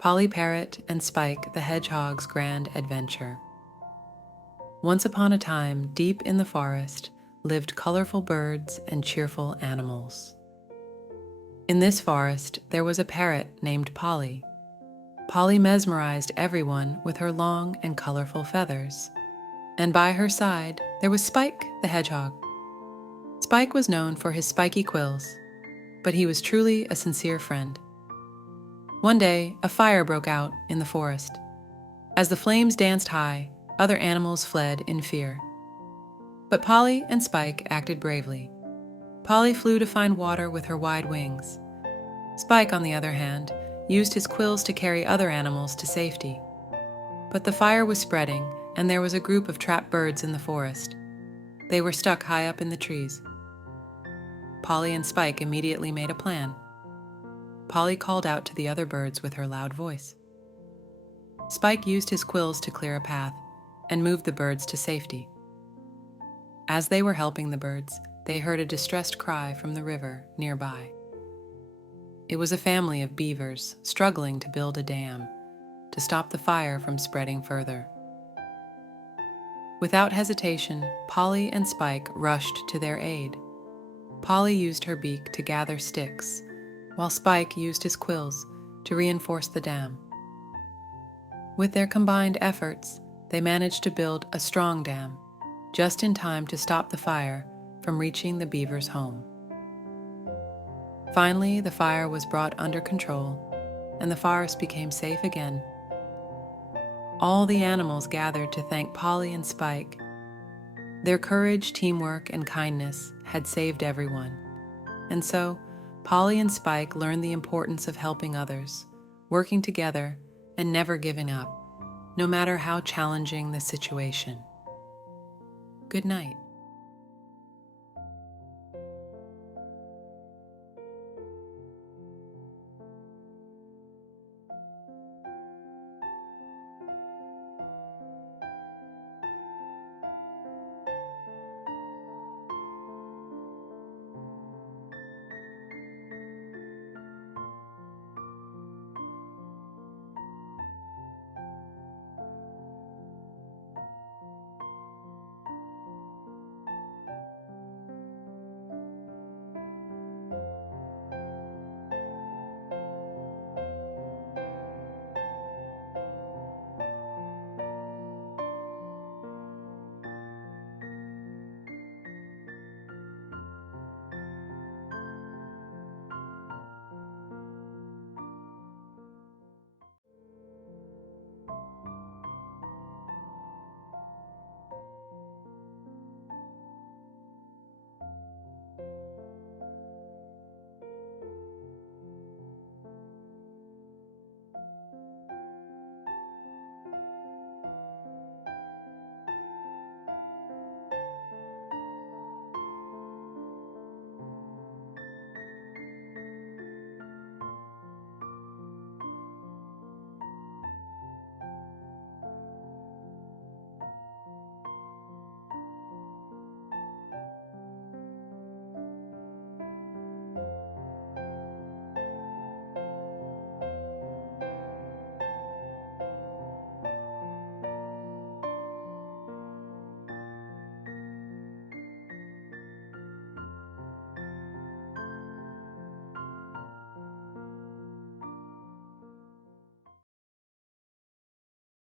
Polly, Parrot, and Spike the Hedgehog's Grand Adventure. Once upon a time, deep in the forest, lived colorful birds and cheerful animals. In this forest, there was a parrot named Polly. Polly mesmerized everyone with her long and colorful feathers. And by her side, there was Spike the Hedgehog. Spike was known for his spiky quills, but he was truly a sincere friend. One day, a fire broke out in the forest. As the flames danced high, other animals fled in fear. But Polly and Spike acted bravely. Polly flew to find water with her wide wings. Spike, on the other hand, used his quills to carry other animals to safety. But the fire was spreading, and there was a group of trapped birds in the forest. They were stuck high up in the trees. Polly and Spike immediately made a plan. Polly called out to the other birds with her loud voice. Spike used his quills to clear a path and moved the birds to safety. As they were helping the birds, they heard a distressed cry from the river nearby. It was a family of beavers struggling to build a dam to stop the fire from spreading further. Without hesitation, Polly and Spike rushed to their aid. Polly used her beak to gather sticks, while Spike used his quills to reinforce the dam. With their combined efforts, they managed to build a strong dam, just in time to stop the fire from reaching the beavers' home. Finally, the fire was brought under control, and the forest became safe again. All the animals gathered to thank Polly and Spike. Their courage, teamwork, and kindness had saved everyone. And so, Polly and Spike learned the importance of helping others, working together, and never giving up, no matter how challenging the situation. Good night.